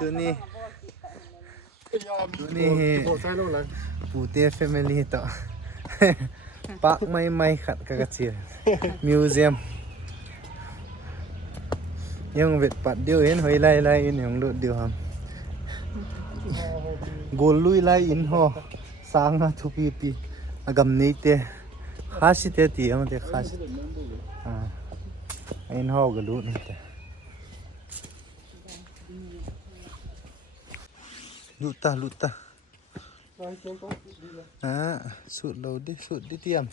ตัวนี้ปูเต้แฟมิลี่ต่อปักไม่ขัดกระเจียมิวเซียมยังเวทปัดเดียวเห็นหอยไล่อินของรถเดียวครับโกลุยไล่อินห่อสางอ่ะทุกปีอากำนี้เตะข้าสิเตะตีมันเตะข้าสิอินห่อกระลุนี่เตะลุตาสุดเราดิสุดดิเตรียม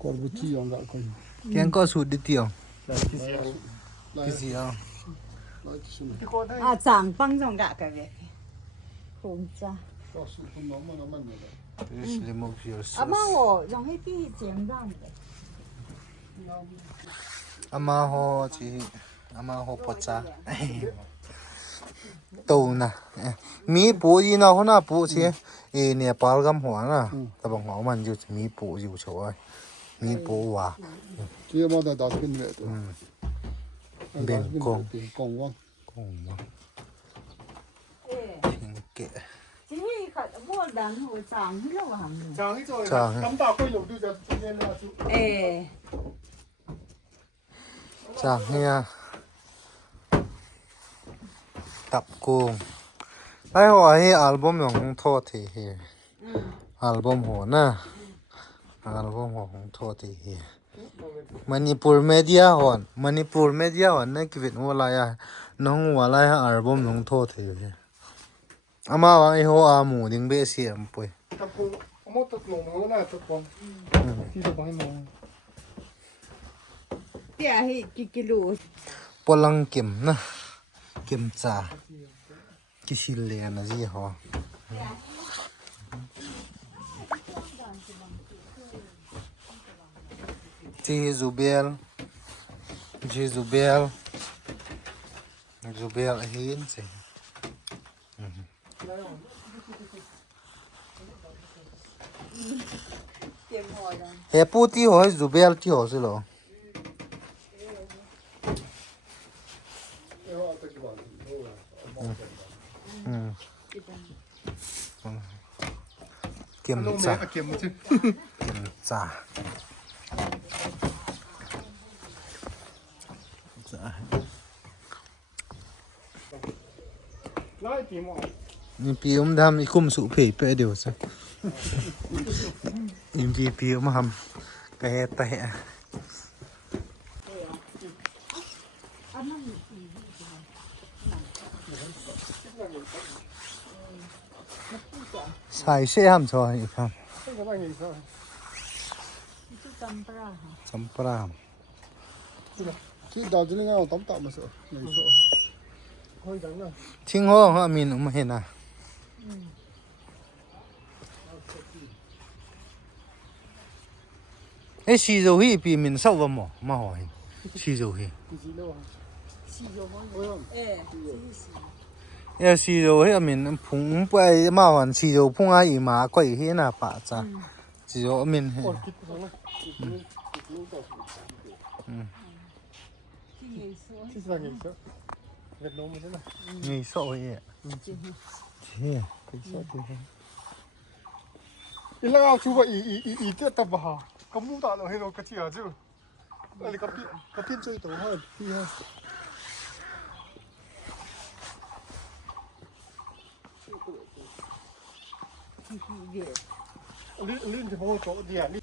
ก่อนบุตรีอย่างละคน แกงก็สูตรดิเตียวกี่สิเอา长帮种嘎个呗，红渣。到时候慢慢的了。这是的目标是阿妈我让迄比简单的。阿妈好是阿妈好不渣ตูนะมีปูยีน่าหัวหน้าปูเชียเนี่ยปลากำหัวนะแต่บางหัวมันอยู่มีปูอยู่ช่วยมีปูว่ะ这嘛在打拼的，เบ่งกง变光光。กงวะพิงเกะ今天看我然后长迄个行。长一种，咱们大会有对着今天那就。จากเนี่ยตับกุ้งไอ้หัวให้อัลบั้มของโทษทีอัลบั้มหัวนะอัลบั้มหัวของโทษทีมณีปูร์เมเดียหอนมณีปูร์เมเดียหอนนั่นคือเป็นหัวอะไรอ่ะน้องหัวอะไรฮะอัลบั้มของโทษทีอามาว่าไอ้หัวอาหมูดิ้งเบสเสียมป่วยตับกุ้งเอามาตัดลงแล้วนะตับกุ้งที่จะไปมองเดี๋ยวให้กิโลปลังเก็มนะเก็มจ่ากิสิเลนะจีฮอจีจูเบลเหินสิเฮปูที่หัวจูเบลที่หัวสิหรอเก็มจ่านี่พี่อุ้มทำอีคุ้มสุเพย์ไปเดี๋ยวสิอินพี่อุ้มทำกระเฮตแต่ใส่เสื้อทำซอยอีกครับจำปรามที่ดาวจะเล่นเอาต้มตับมาสิไหนสิค่อยจังนะทิ้งห้องเขามีนมาเห็นนะไอ้สีโจฮีปีมินเศร้าบ่หมอมาหอยสีโจฮีเออสีโจฮีมินพุ่งไปมาวันสีโจพุ่งอาอีมาก้อยเห็นน่ะป่าจ้าสีโจมินเห็นที่สั่งอีกสักเล็กน้อยมั้ยนะนี่โซ่เอ๋เชี่ยไปโซ่ตัวเองอีแล้วเอาชูว่าอีเตี้ยตับบ่าก็มุ่งตาเราให้เรากระเทียจูอะไรกระทิ้นช่วยตัวให้พี่ฮะลื่นที่พ่อโต๊ะเดียนี่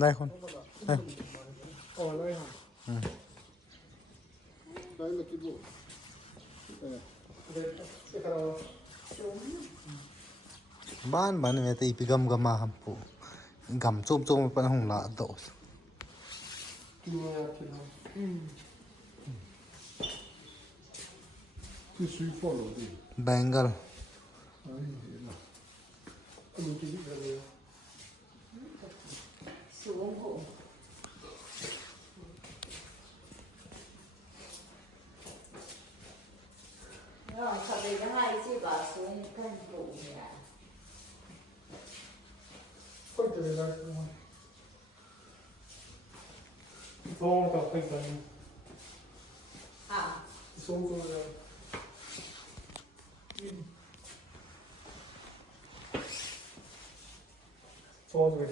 ได้คนได้อ๋อเลยค่ะได้มากี่บุบ้านเนี่ยตีปีกำมาครับปูกำจุ่มเป็นห้องละโดสแบงกัล เขาไปได้ที่บาสูงขึ้นปูเนี่ย ค่อยจะได้ได้โซ่กับไปกัน อ่ะ โซ่ก็ได้โซ่จะไป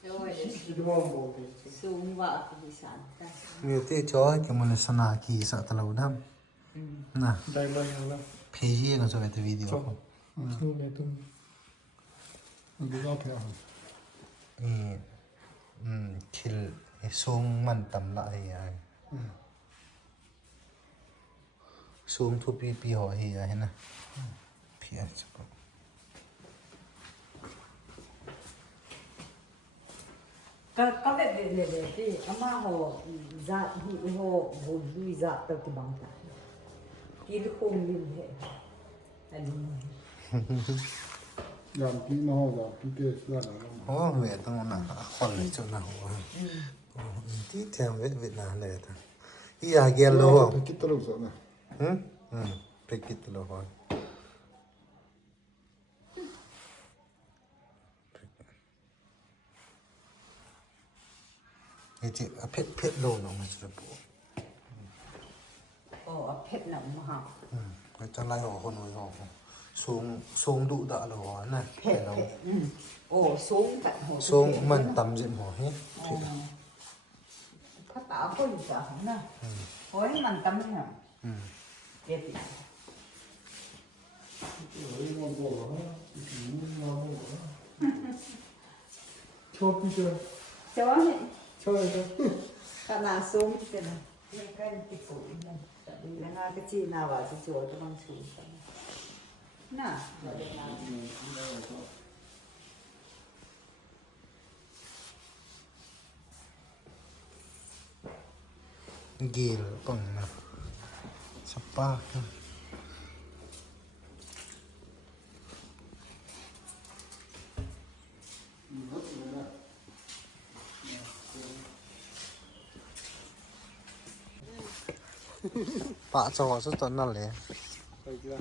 โอ้ย คิดว่ามันบอกดี สูงกว่าที่สันแต่ มีที่จอยqueมันสนากีสัตว์เราดำนะ ได้ไหมครับ เพย์ก็จะเป็นวิดีโอ ทุ่งในทุ่งมันดูรอบแถว คิลสูงมันต่ำละไอ้สูงทุบปีหัวเฮียเห็นนะเพียรสัก ก็แบบที่อาม่าเขาจะหูเขาหูดูจะตัวที่บางตากินคงลืมเหรออันนี้ ยามพี่น้องยามพี่เกิดแล้วนะ โอ้เวทต้องหนักคนเลยจนหนักหัวที่แถมเวทนานเลยท่านอีอาเกลโล ไปคิดตลกสนะ ไปกินตลอดนี่ที่เพชรโลน้องมันจะปู โอ้เพชรหนังมาก ไปจะไล่หัวคนไว้หัวสูงดุดะเลยหัวน่ะ เพชรโอ้สูงกันโห สูงมันต่ำจิ๋มหัวเฮ้ย พระตาคนจะนะโอ้ยมันตั้มเนี่ยเด็ด ชอบพี่เจอ เจ้าเนี่ย ชอบเลย ขนาดสูงที่เป็นไม่ใกล้ติดฝุ่นนั่นแต่ดีนะก็จีน่าว่าจะสวยก็ต้องชูกันน่ะเราเด็กน้ กีลปังนะสปาร์กปะจอสุดตอนนั้นเลย ไปเจอ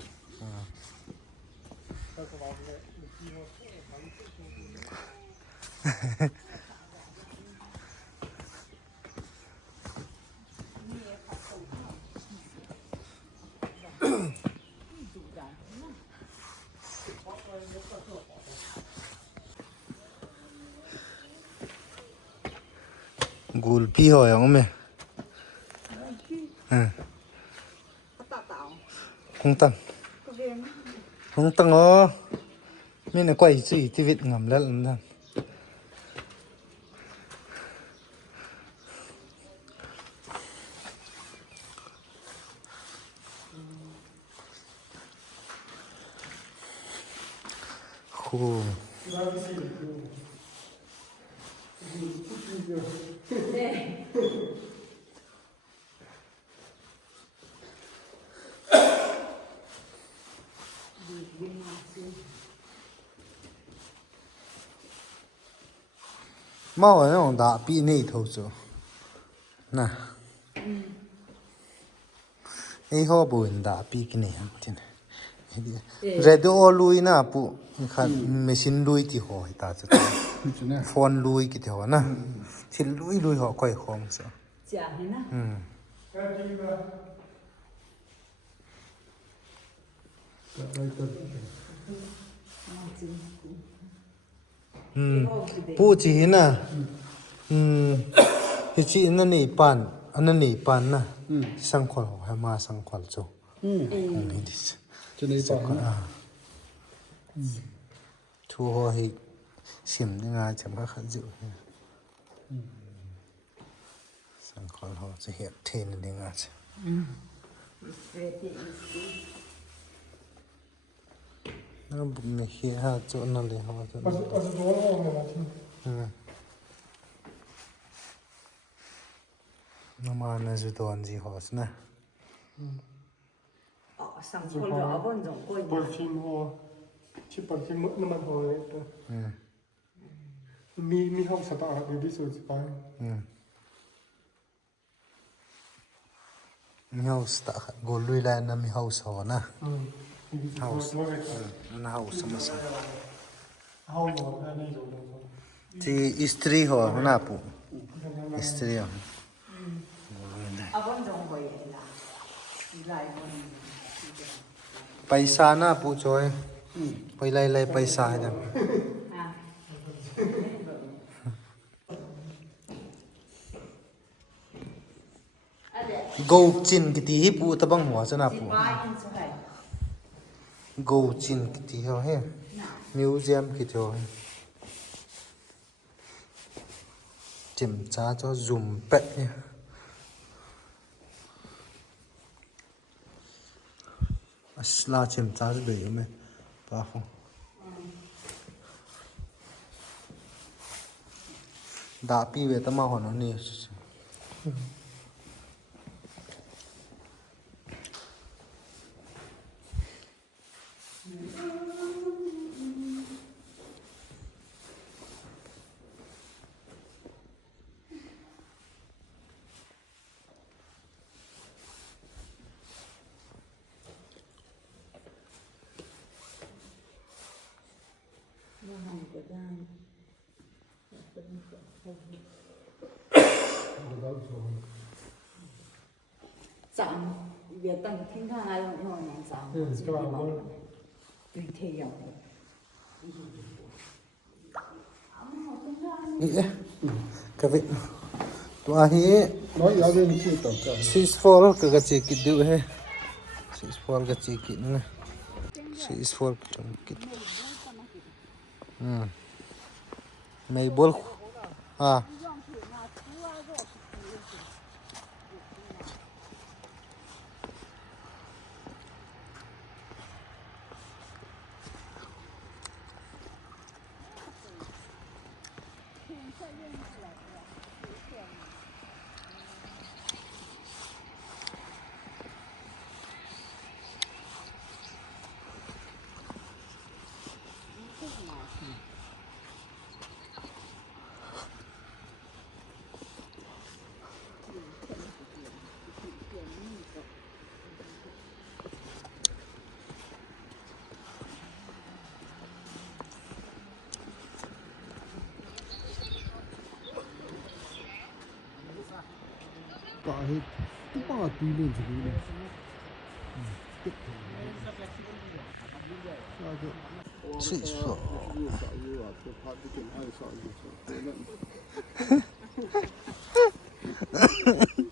ถ้าสบายเลยพี่น้อง กูลพี่หอยอ่ะมั้ยำตาเต่า คงตั้ง ก็เรียน คงตั้งอ๋อไม่น่าก่อยสิชีวิตงำแล้วนั่นคู 猫那种大比那头走，那，以后不能大比给你真的。Red all 路那不，你看没新路的好，大着。 พี่จะเนี่ย phone 路กี่条นะที่路好快好是。 จ่าเห็นนะ ไปกัน จริง 不急呢，一那你办，那你办呢？上课还马上课做，你的是。 จะในป่า ทั่วให้เสียมงานจะมาขัดอยู่สังขารเขาจะเห็นเทนในงาน เรียนที่ นั่นบุญเนี่ยเฮียฮะจนนั่นเลยเขาจะ อาจจะโดนออกมาที่ น้ำมันน่าจะโดนจีฮอสนะ อ๋อสังคมเราบนจงกุย บอลทีมหัวที่บอลทีมน้ำมันหัวเลยตัวมีห้องสตาร์ทดีที่สุดไป mi house ta go lui la na mi house ho na house na house ma sa ti istri ho na pu istri ho Abang dong boy la. Lai mon. paisa na pu choi pai lai lai paisa ha À. go chin ki ti hi pu ta bang ho cha na pu Ba in so hai. go chin ki ti ho he museum ki to chim cha cho zoom pet nha asla chim cha de me pa ho da pi ve ta ma ho no ni Chạm việc tăng thiên thang ai không hỏi nàng sao chỉ đi mong tùy theo ka ve to hi nói giáo viên chưa tổng cả 6-4 ka chi ki du he 6-4 ka chi ki na 6-4 chung ki mai bol à cả hết tất cả tùy lên chỉ đi này Six-4 Hãy subscribe cho kênh Ghiền Mì Gõ để không bỏ lỡ